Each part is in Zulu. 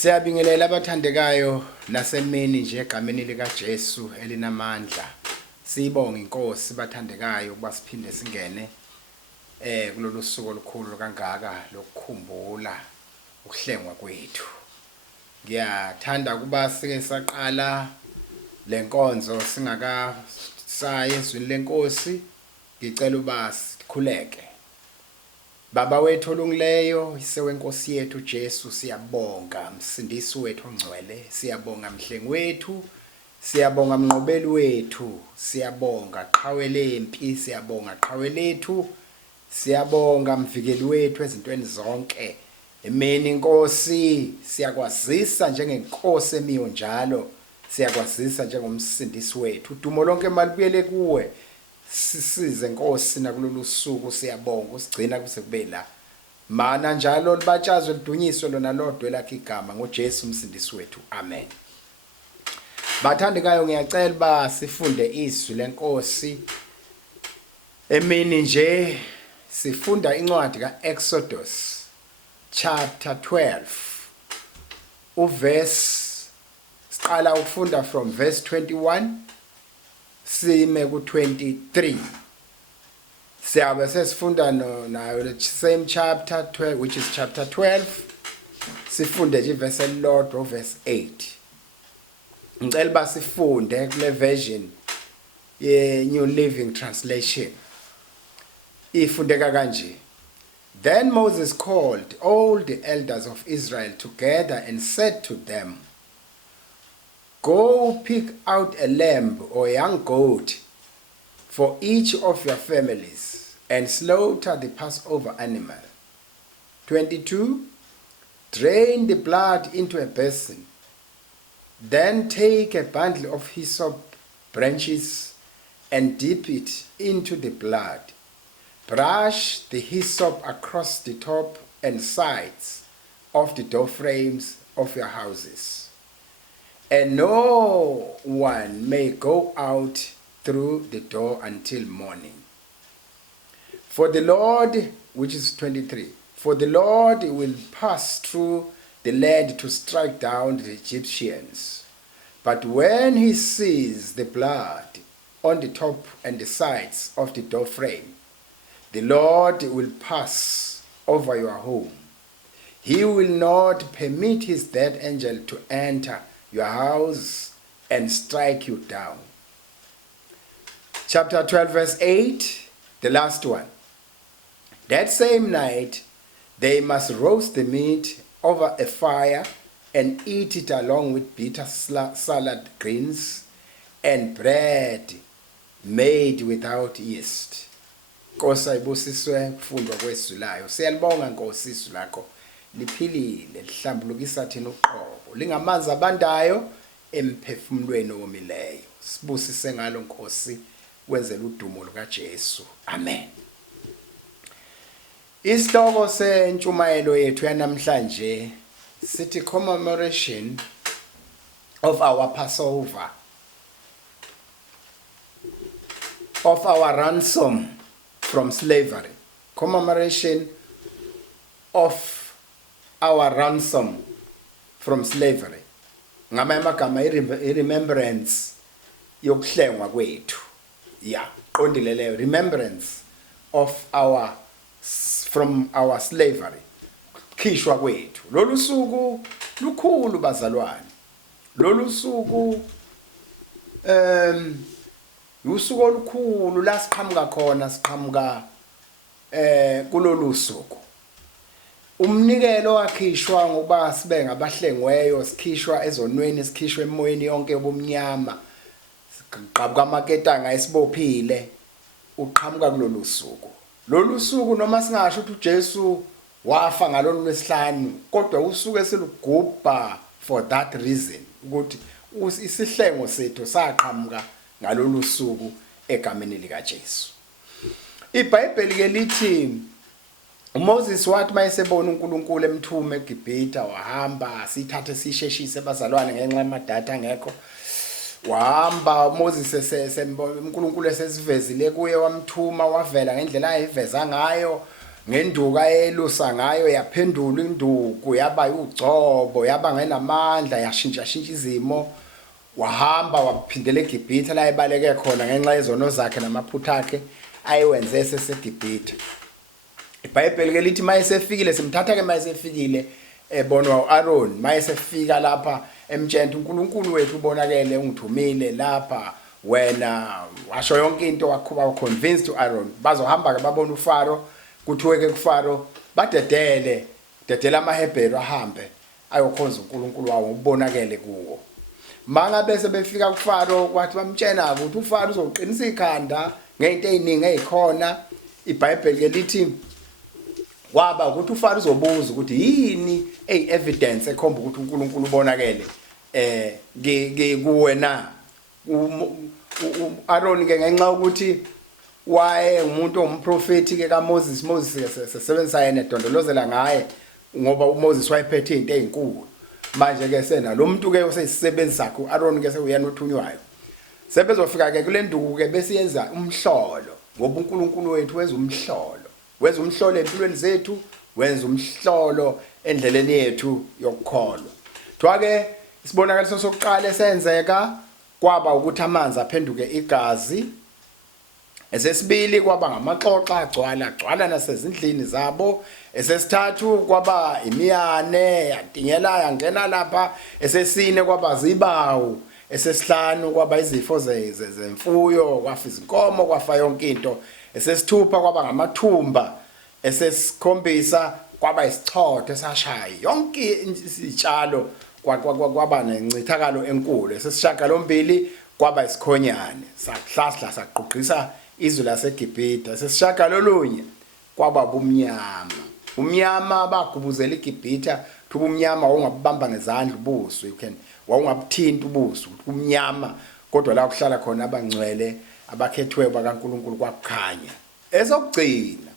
Siyabingelela abathandekayo nasemini nje egameni lika Jesu elinamandla. Sibonga inkosi bathandekayo ukuba siphinde singene kulolu suku olukhulu kangaka lokukhumbula ukuhlengwa kwethu. Ngiyathanda kuba sike saqala lenkonzo singaka saye ezwini lenkosi. Ngicela uba sikhuleke. Baba wethu olungileyo, ise wenkosi yethu Jesu, siyabonga msindisi wethu ongcwele, siyabonga mhlengi wethu, siyabonga mnqobeli wethu, siyabonga qhawe lempi, siyabonga qhawe lethu, siyabonga mvikeli wethu ezintweni zonke. Emini inkosi siyakwazisa njengenkosi emiyo njalo, siyakwazisa njengomsindisi wethu. Udumo lonke malibuyele kuwe. Sisize Nkosi nakulolu suku, siyabonga usigcina kuze kube la. Mana njalo libatshazwe lidunyiswe lona lodwa elakhe igama ngoJesu umsindisi wethu. Amen. Bathandekayo, ngiyacela ba sifunde izwi lenkosi. Emini nje sifunda incwadi kaExodus chapter 12. Siqala ukufunda from verse 21 sime ku-23. Siyabe sesifunda nayo the same chapter 12, which is chapter 12. Sifunde nje verse elilodwa verse 8. Ngicela ba sifunde kule version ye New Living Translation. Ifundeka kanje. Then Moses called all the elders of Israel together and said to them, "Go pick out a lamb or a young goat for each of your families and slaughter the Passover animal. 22. Drain the blood into a basin. Then take a bundle of hyssop branches and dip it into the blood. Brush the hyssop across the top and sides of the door frames of your houses. And no one may go out through the door until morning. For the Lord," which is 23, "for the Lord will pass through the land to strike down the Egyptians. But when he sees the blood on the top and the sides of the door frame, the Lord will pass over your home. He will not permit his death angel to enter your house and strike you down." Chapter 12 verse 8, the last one. "That same night they must roast the meat over a fire and eat it along with bitter salad greens and bread made without yeast." Nkosi ayibusiswe kufundwa kwezwi layo. Siyalibonga Nkosi izwi lakho liphilile lihlambulukisa thina uqobo, lingamanzi abandayo emphefumulweni omileyo. Sibusise ngalo Nkosi, wenzela udumo luka Jesu. Amen. Isihloko sentshumayelo yethu yanamhlanje sithi commemoration of our Passover, of our ransom from slavery. Commemoration of our ransom from slavery. Ngamanye amagama remembrance yokuhlengwa kwethu. Yeah, qondile leyo, remembrance of from our slavery. Khishwa kwethu. Lolu suku lukhulu bazalwane. Lolu suku usuku olukhulu la siqhamuka khona, siqhamuka kulolu suku. Umnikelo wakhishwa ngoba sibe ngabahlengweyo, sikhishwa ezonweni, sikhishwa emoyeni yonke yobumnyama, siqhabuka amaketanga esibophile, uqhamuka kulolu suku. Lolu suku noma singasho ukuthi uJesu wafa ngalolu lwesihlanu, kodwa usuku esilugubha for that reason, ukuthi isihlengo sethu saqhamuka ngalolu suku egameni lika Jesu. IBhayibheli ke lithi uMoses wathi mayesebona uNkulunkulu emthume eGibhithe, wahamba sithathe sisheshise bazalwane ngenxa yamadata ngekho. Wahamba Moses uNkulunkulu esesivezile kuye, wamthuma, wavela ngendlela ayiveza ngayo. ngenduku ayelusa ngayo yaphendula induku yaba ugcobo yaba ngenamandla yashintsha izimo wahamba waphindela eGibhithe la ebaleke khona ngenxa yezono zakhe namaphutha akhe ayewenze eseGibhithe. iBhayibheli ke lithi mayesefikile simthatha ke mayesefikile ebonwa uAaron mayesefika lapha emtshela uNkulunkulu wethu ubonakele ungithumile lapha wena washo yonke into wakhuba convinced uAaron bazohamba ke babona uFaro kuthiwe ke kuFaro dedela amaHebheru ahambe ayokhonza uNkulunkulu wawo ubonakele kuwo. Manga bese befika kuFaro kwathi bamtshena ukuthi uFaro uzoqinisa ikhanda ngento eziningi ezikhona. iBhayibheli ke lithi kwaba ukuthi uFaro uzobuza ukuthi yini evidence ekhomba ukuthi uNkulunkulu ubonakele kuwena. uAaron ke ngenxa ukuthi waye umuntu omprofeti ke kaMoses. Moses sesebenzisa yena edondolozela ngaye ngoba uMoses wayephethe izinto ezinkulu. Manje ke sena lo muntu ke useyisebenzisa sakhe uAaron ke sekuyena othunywayo. Sebezofika ke kule nduku ke bese yenza umhlolo ngoba uNkulunkulu wethu wenza umhlolo. Wenza umhlolo empilweni zethu, wenza umhlolo endleleni yethu yokukholwa. Kuthiwa ke isibonakaliso sokuqala esenzeka kwaba ukuthi amanzi aphenduke igazi. Esesibili kwaba ngamaxoxa agcwala nasezindlini zabo. Esesithathu kwaba imiyane yatingela yangena lapha. Esesine kwaba zibawu. Esesihlanu kwaba izifo zemfuyo, kwafa izinkomo, kwafa yonke into. Esesithupha kwaba ngamathumba. Esesikhombisa kwaba isichotho esashaya yonke izitshalo kwaba nencithakalo enkulu. Esesishagalombili kwaba isikhonyane sahlahla saqoqisa izwe laseGibhithe. Esesishagalolunye kwaba umnyama bagubuzela iGibhithe. Thuba umnyama wawungabamba ngezandla ubuso, wawungabuthinta ubuso umnyama, kodwa la kuhlala khona abangcwele abakhethwe bakaNkulunkulu kwakukhanya. Esokugcina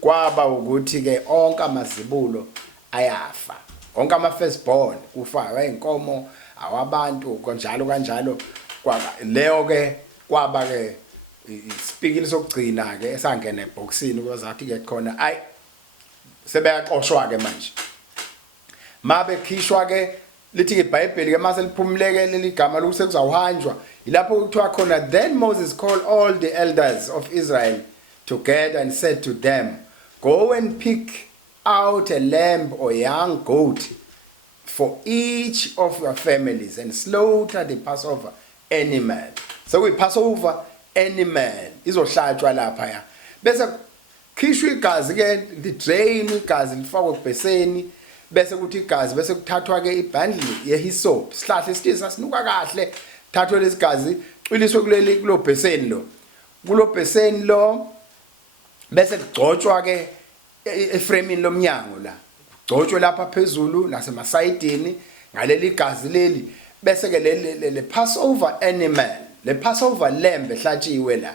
kwaba ukuthi ke onke amazibulo ayafa, onke ama-firstborn kufa inkomo awabantu kanjalo leyo ke kwaba ke isipikili sokugcina ke esangena eboxini kwazathi ke khona sebeyaxoshwa ke manje. Mabekhishwa ke lithi ke iBhayibheli ke mase liphumuleke leli gama lokuthi kuzawuhanjwa ilapho kuthiwa khona then Moses called all the elders of Israel together and said to them, go and pick out a lamb or young goat for each of your families and slaughter the Passover animal. So we Passover animal izohlatshwa lapha ya bese khishwa igazi ke lidrain igazi lifakwe ebheseni bese kuthi igazi bese kuthathwa ke ibhandle yehisop sihlahla esithile sasinuka kahle thathwe lesigazi xiliswe kulo bheseni lo bese kugcotshwa ke eframini lomnyango la kugcotshwe lapha phezulu nasemasayidini ngaleli gazi leli bese ke le Passover animal, le Passover lamb ehlatshiwe la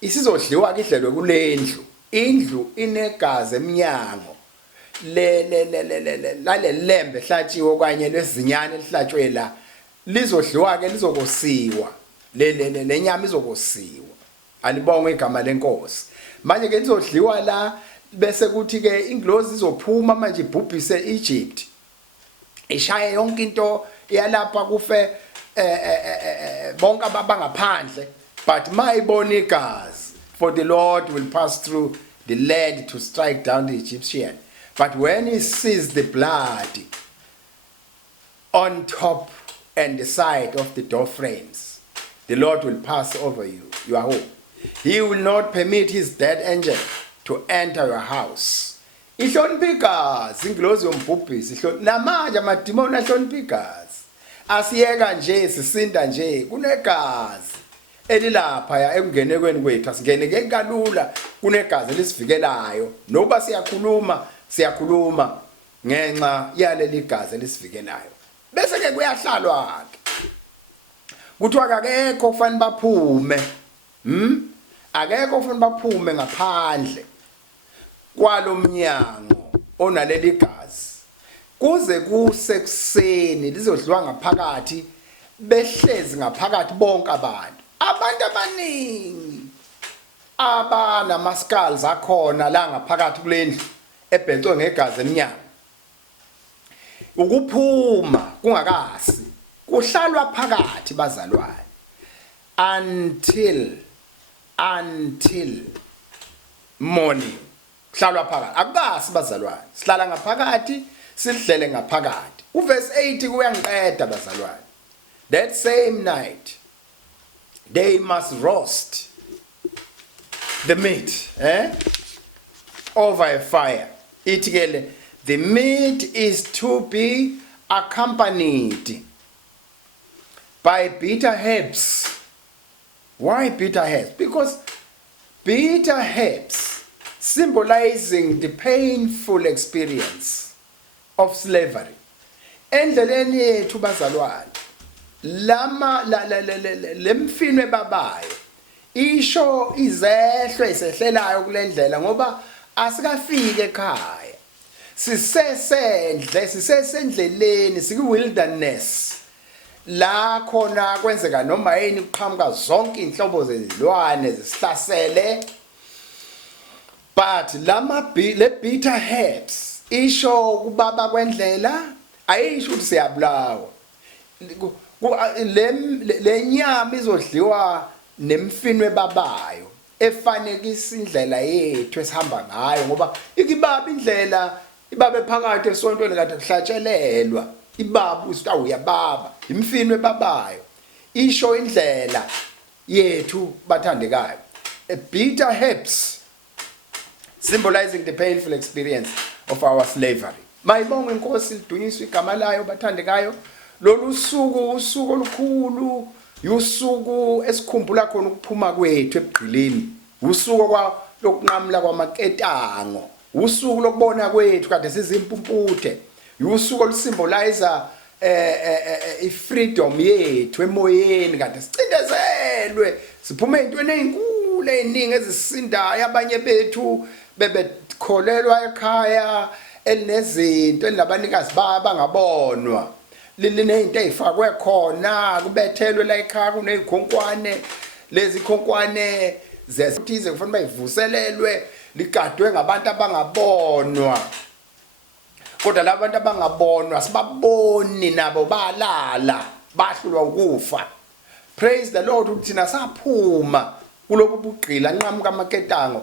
isizodliwa ke idlelwe kulendlu. Indlu inegazi emnyango le lamb ehlatshiwe kanye lezinyane elihlatshwe la lizodliwa ke lizokosiwa le nyama izokosiwa. Alibonge igama lenkosi. Manje ke lizodliwa la bese kuthi ke ingilozi izophuma manje ibhubhise Egypt. Ishaya yonke into yalapha kufe bonke abangaphandle, but mayibona igazi, for the Lord will pass through the land to strike down the Egyptian. But when he sees the blood on top and the side of the door frames, the Lord will pass over your home. He will not permit his dead angel to enter your house. Ihlonipha igazi ingilozi yombhubhisi ihlonipha namanje amadimoni ahlonipha igazi. Asiyeka nje sisinda nje kunegazi elilapha ya ekungenekweni kwethu asingeneke kalula kunegazi elisivikelayo noba siyakhuluma ngenxa yaleli gazi elisivikelayo. Bese ke kuyahlalwa ke kuthiwa akekho kufanele baphume akekho kufanele baphume ngaphandle kwalomnyango onaleli gazi kuze kusekuseni lizodliwa ngaphakathi behlezi ngaphakathi bonke abantu abaningi abanama skulls akhona la ngaphakathi kulendlu ebhecwe ngegazi emnyama ukuphuma kungakasi kuhlalwa phakathi bazalwane until morning kuhlalwa phakathi akukasi bazalwane sihlala ngaphakathi sidlele ngaphakathi uverse 8 kuyangiqeda bazalwane that same night they must roast the meat over a fire ithi ke the meat is to be accompanied by bitter herbs. Why bitter herbs? Because bitter herbs symbolizing the painful experience of slavery. Endleleni yethu bazalwane lemfino ebabayo isho izehlo esehlelayo kulendlela ngoba asikafike ekhaya sisesendleleni siku wilderness la khona kwenzeka noma yini kuqhamuka zonke inhlobo zezilwane zisihlasele but le bitter herbs isho kubaba kwendlela ayisho ukuthi siyabulawa le nyama izodliwa nemfino ebabayo efanekisa indlela yethu esihamba ngayo ngoba ikibaba indlela ibabe phakathi esontweni kade kuhlatshelelwa ibaba usithi uyababa imfino ebabayo isho indlela yethu bathandekayo bitter herbs symbolizing the painful experience of our slavery mayibonge inkosi lidunyiswe igama layo bathandekayo lolu usuku olukhulu usuku esikhumbula khona ukuphuma kwethu ebugqilini usuku lokunqamla kwamaketango usuku lokubona kwethu kade sizimpumputhe usuku olusymbolizer ifreedom yethu emoyeni kade sicindezelwe siphume intweni ezinkulu eziningi ezisindayo abanye bethu bebekholelwa ekhaya elinezinto elinabanikazi bangabonwa linezinto ezifakwe khona kubethelwe la ekhaya kunezikhonkwane lezi khonkwane zesithize kufanele bayivuselelwe ligadwe ngabantu abangabonwa kodwa labantu abangabonwa sibaboni nabo balala bahlulwa ukufa praise the Lord ukuthi thina saphuma kulobu bugqila nqamuka amaketango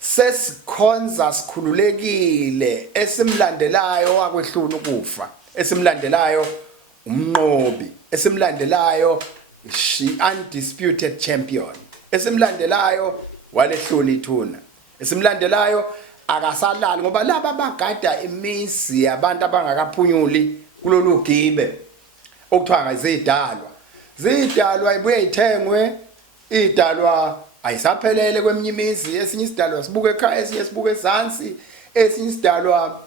sesikhonza sikhululekile esimlandelayo wakwehlula ukufa esimlandelayo umnqobi esimlandelayo undisputed champion esimlandelayo walehlula ithuna esimlandelayo akasalali ngoba laba bagada imizi abantu abangakaphunyuli kulolu gibe okuthiwa ngizidalwa ibuye ithengwe idalwa ayisaphelele kweminye imizi esinye isidalwa sibuke ekhaya esinye sibuke ezansi esinye isidalwa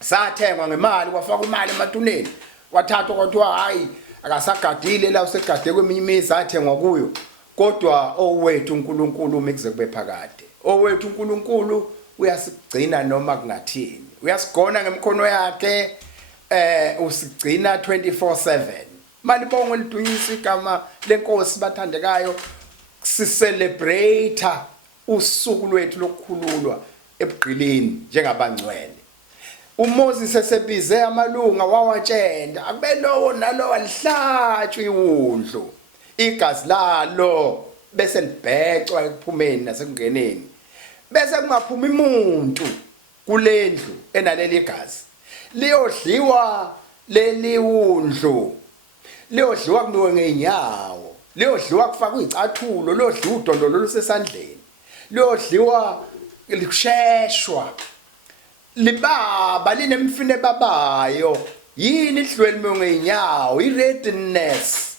sathengwa ngemali kwafaka imali emathuneni wathathwa kwathiwa hayi akasagadile la usegade kweminye imizi athengwa kuyo kodwa owethu uNkulunkulu umekuze kube phakade owethu uNkulunkulu uyasigcina noma kungathini uyasigona ngemkhono yakhe usigcina 24/7 malibonge lidunyiswe igama lenkosi bathandekayo sicelebrate usuku lwethu lokukhululwa ebugqilini njengabangcwele uMoses esebize amalunga wawatshenda akube lowo nalowo alihlatshwe iwundlu igazi lalo bese libhecwa ekuphumeni nasekungeneni bese kungaphumi umuntu kulendlu enaleli gazi liyodliwa leliwundlu liyodliwa kunuwe ngeenyawo liyodliwa kufakwa izicathulo liyodliwa udondolo lusesandleni liyodliwa likusheshwa libaba linemfino ebabayo yini idlwelwe ngeenyawo iredness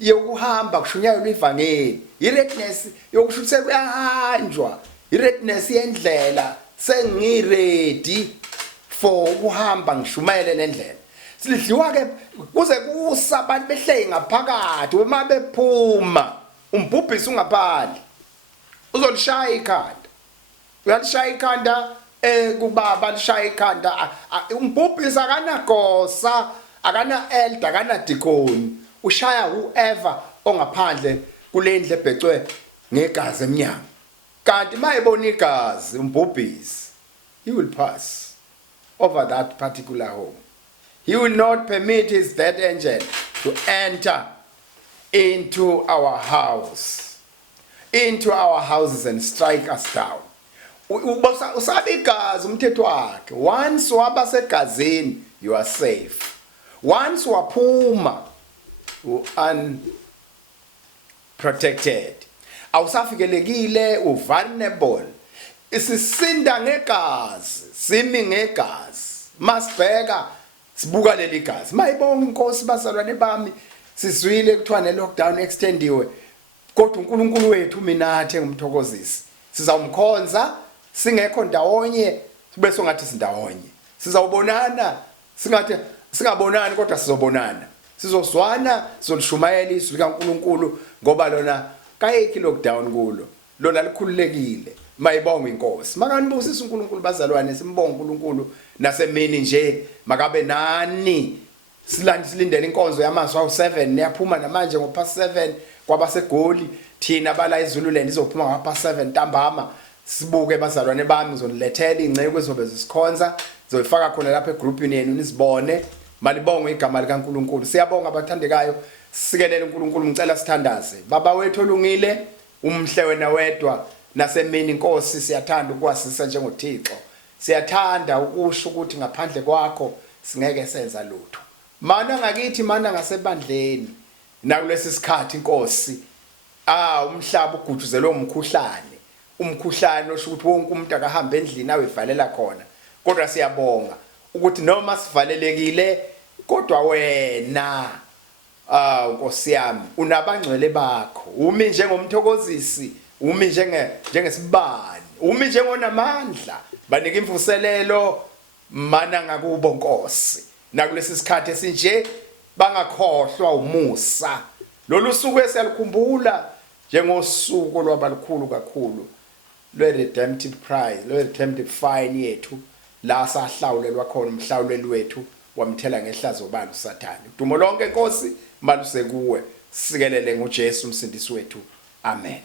yokuhamba kushunyayelwa ivangeli iredness yokushuthe kuyahanjwa iredness yendlela sengiredi for ukuhamba ngishumayele lendlela silidliwa ke kuze kusa abantu behleli ngaphakathi uma bephuma umbhubhisi ungaphandle uzolishaya ikhanda uyalishaya ikhanda kubaba lishaya ikhanda umbhubhisi akanagosa akana elder akana deacon ushaya whoever ongaphandle kulendle ebhecwe ngegazi emnyama kanti mayebona igazi umbhubhisi, he will pass over that particular home. He will not permit his death angel to enter into our house, into our houses and strike us down. Usabe igazi umthetho wakhe. Once waba segazini, you are safe. Once waphuma, you unprotected. Awusafikelekile, vulnerable. Isisinda ngegazi, simi ngegazi. Masibheka sibuka leli gazi. Mayibonga inkosi bazalwane bami, sizwile kuthiwa ne-lockdown extendiwe. Kodwa uNkulunkulu wethu mina athe ngumthokozisi. Sizawumkhonza singekho ndawonye, bese ngathi sindawonye. Sizawubonana singathi singabonani kodwa sizobonana. Sizozwana, sizolishumayela izwi likaNkulunkulu ngoba lona kayekho lockdown kulo. Lona likhululekile. Mayibonga inkosi. Makanibusisa uNkulunkulu bazalwane, simbonga uNkulunkulu nasemini nje makabe nani. Silindele inkonzo yamazwi awu7 niyaphuma namanje ngo7 kwabaseGoli, thina bala eZululand izophuma ngo7 ntambama. Sibuke bazalwane bami, ngizonilethela ingceke ezobe zisikhonza, zoyifaka khona lapha egroupini yenu nisibone. Malibonga igama likaNkulunkulu. Siyabonga abathandekayo, sikelele uNkulunkulu, ngicela sithandaze. Baba wethu olungile, umhle wena wedwa, nasemini inkosi siyathanda ukwasisa njengoThixo. Siyathanda ukusho ukuthi ngaphandle kwakho singeke senza lutho. Mana ngakithi, mana ngasebandleni, nakulesi sikhathi inkosi, umhlaba ugujuzelwe umkhuhlane. Umkhuhlane osho ukuthi wonke umuntu akahamba endlini awevalela khona. Kodwa siyabonga ukuthi noma sivalelekile, kodwa wena Nkosi yami unabangcwele bakho. Umi njengomthokozisi, umi njengesibani, umi njengonamandla. Banika imvuselelo mana ngakubo Nkosi. Nakulesi sikhathi esinje bangakhohlwa umusa. Lolu suku esiyalikhumbula njengosuku lwabalukhulu kakhulu lwe-redemptive prize, lwe-redemptive fine yethu, la sahlawulelwa khona umhlawuleli wethu wamthela ngehlazo bani uSathane. Dumo lonke Nkosi maluse kuwe, sikelele ngoJesu umsindisi wethu. Amen.